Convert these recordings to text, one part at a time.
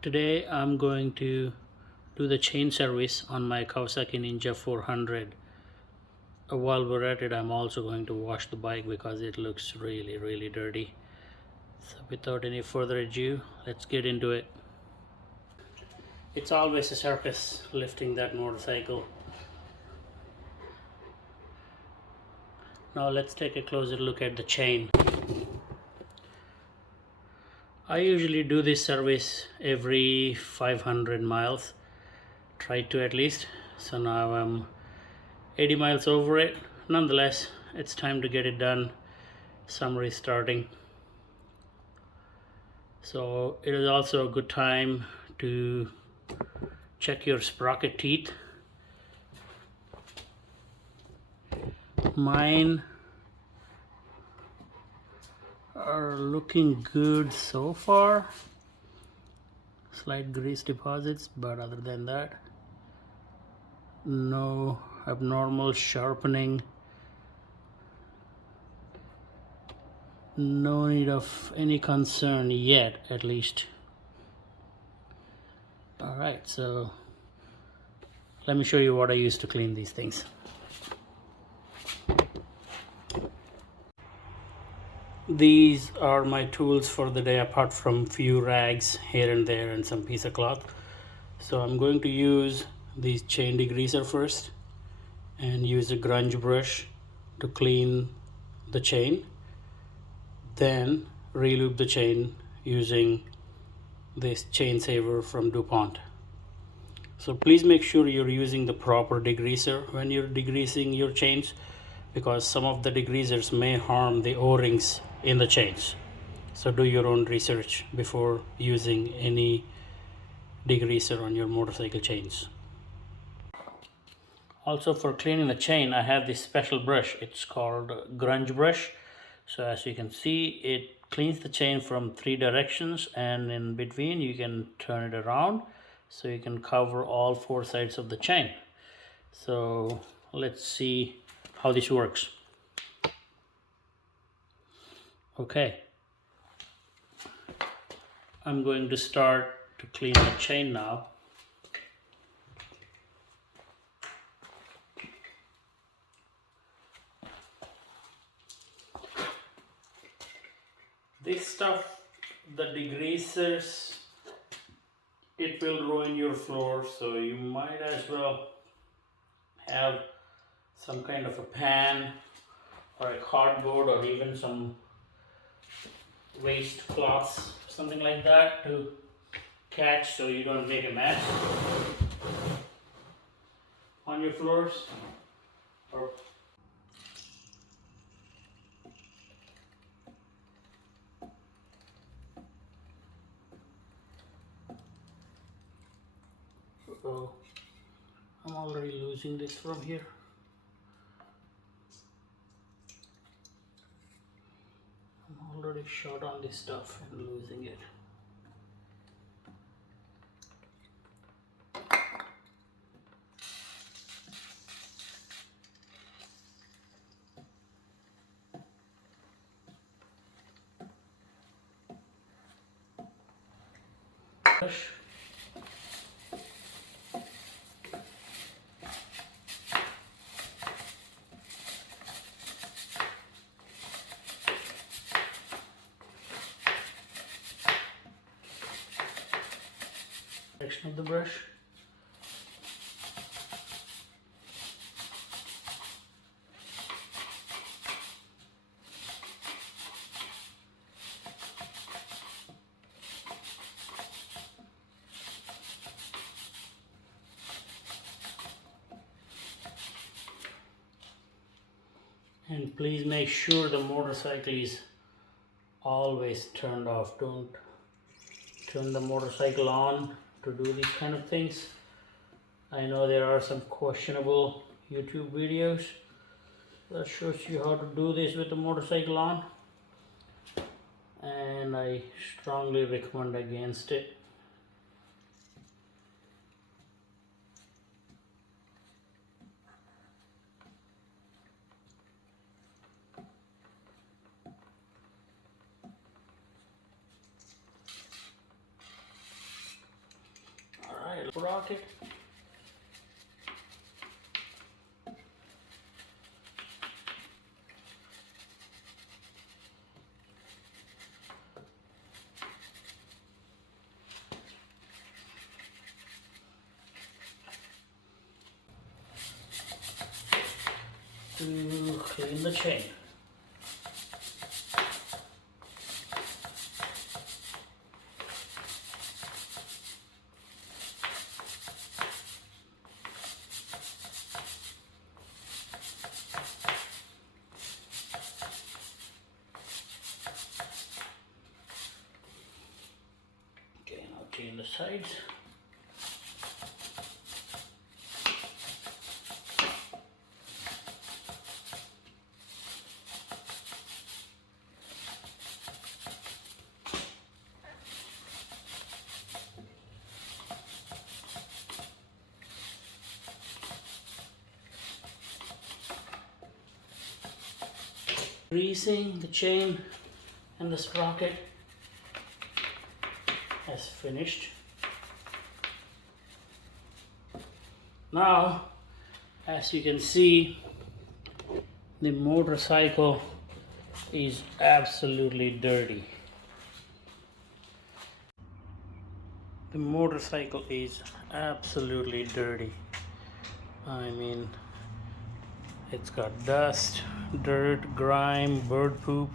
Today I'm going to do the chain service on my Kawasaki Ninja 400. While we're at it, I'm also going to wash the bike because it looks really dirty. So without any further ado, let's get into it. It's always a circus lifting that motorcycle. Now let's take a closer look at the chain. I usually do this service every 500 miles, try to at least. So now I'm 80 miles over it. Nonetheless, it's time to get it done. Some restarting. So it is also a good time to check your sprocket teeth. Mine are looking good so far. Slight grease deposits, but other than that, no abnormal sharpening. No need of any concern yet, at least. Alright, so let me show you what I use to clean these things. These are my tools for the day, apart from few rags here and there and some piece of cloth. So I'm going to use these chain degreaser first and use a grunge brush to clean the chain. Then relube the chain using this chain saver from DuPont. So please make sure you're using the proper degreaser when you're degreasing your chains, because some of the degreasers may harm the O-rings in the chains. So do your own research before using any degreaser on your motorcycle chains. Also, for cleaning the chain, I have this special brush. It's called grunge brush. So as you can see, it cleans the chain from 3 directions, and in between you can turn it around so you can cover all 4 sides of the chain. So let's see how this works. Okay, I'm going to start to clean the chain now. This stuff, the degreasers, it will ruin your floor, so you might as well have some kind of a pan or a cardboard or even some waste cloths, something like that, to catch so you don't make a mess on your floors. Or oh, I'm already losing this from here. I'm already short on this stuff and losing it. Section of the brush. And please make sure the motorcycle is always turned off. Don't turn the motorcycle on to do these kind of things. I know there are some questionable YouTube videos that shows you how to do this with the motorcycle on, and I strongly recommend against it. sprocket. To clean the chain. Okay, now clean the sides. Greasing the chain and the sprocket has finished. Now, as you can see, the motorcycle is absolutely dirty. The motorcycle is absolutely dirty. I mean, it's got dust, dirt, grime, bird poop.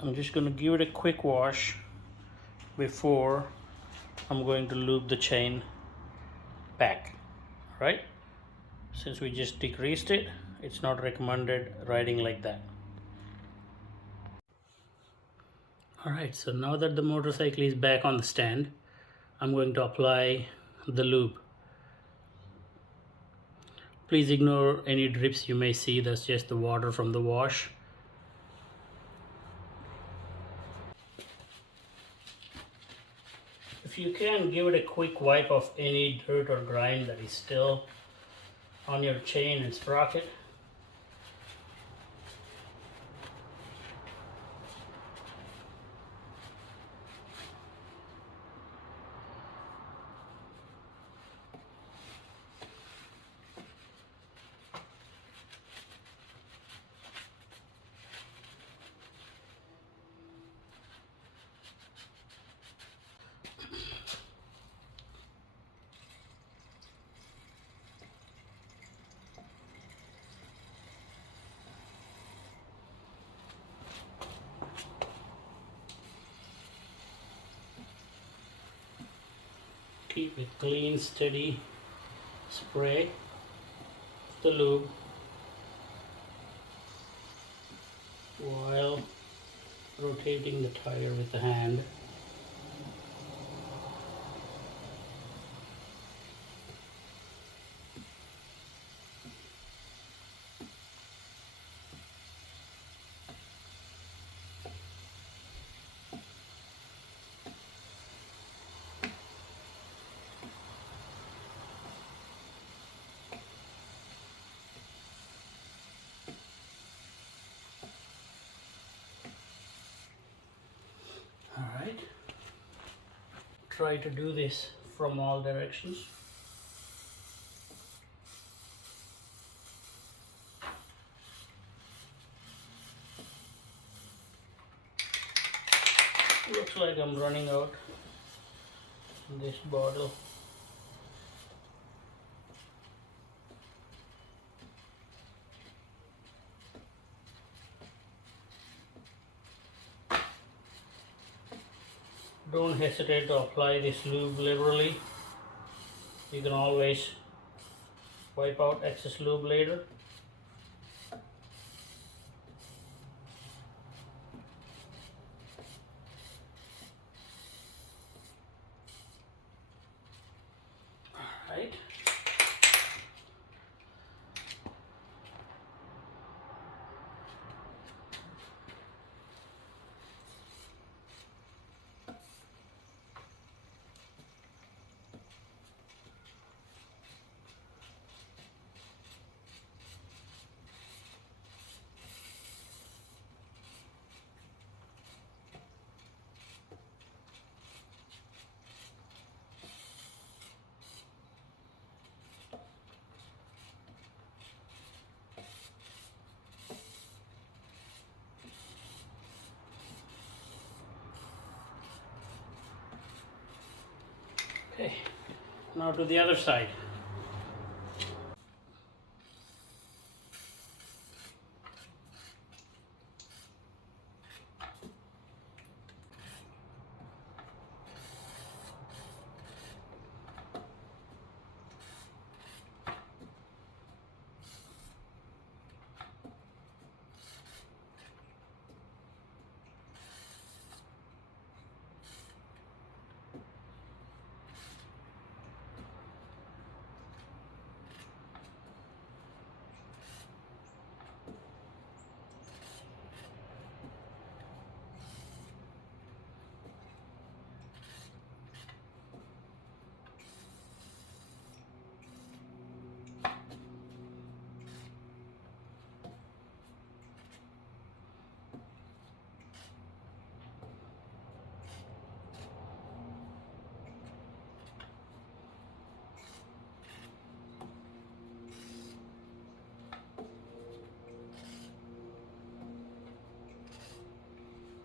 I'm just going to give it a quick wash before I'm going to lube the chain back. Right? Since we just degreased it, it's not recommended riding like that. Alright, so now that the motorcycle is back on the stand, I'm going to apply the lube. Please ignore any drips you may see, that's just the water from the wash. If you can, give it a quick wipe of any dirt or grime that is still on your chain and sprocket. Keep it clean, steady spray the lube while rotating the tire with the hand. Alright, try to do this from all directions. Looks like I'm running out in this bottle. Don't hesitate to apply this lube liberally. You can always wipe out excess lube later. Alright. Okay, now to the other side.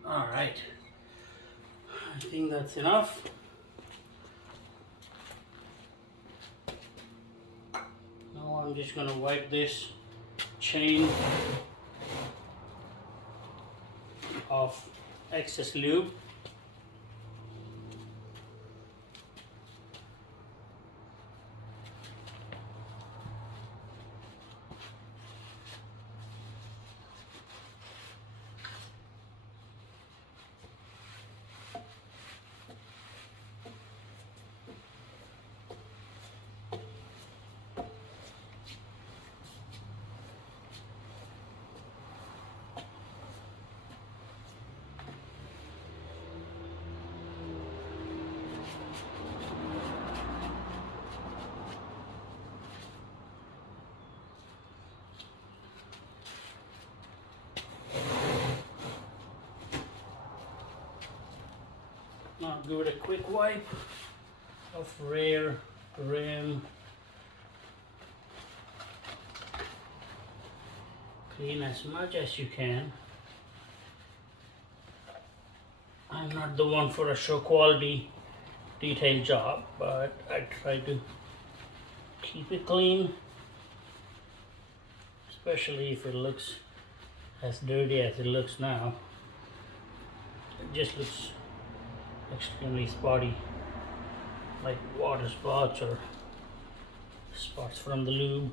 All right, I think that's enough. Now I'm just gonna wipe this chain of excess lube. Now give it a quick wipe of rear rim. Clean as much as you can. I'm not the one for a show quality detail job, but I try to keep it clean, especially if it looks as dirty as it looks now. It just looks extremely spotty, like water spots or spots from the lube.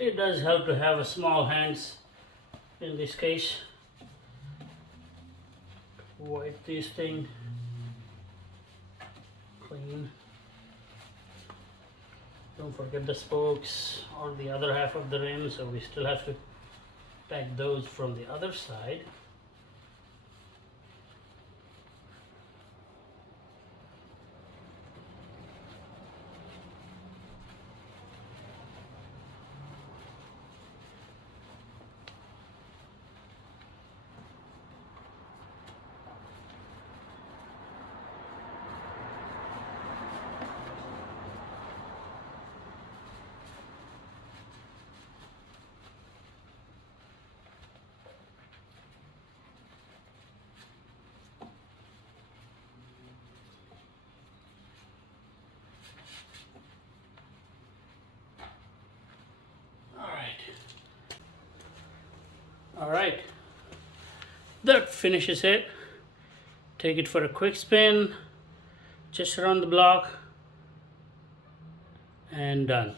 It does help to have a small hands in this case. Wipe this thing clean. Don't forget the spokes or the other half of the rim, so we still have to tack those from the other side. All right, that finishes it. Take it for a quick spin, just around the block, and done.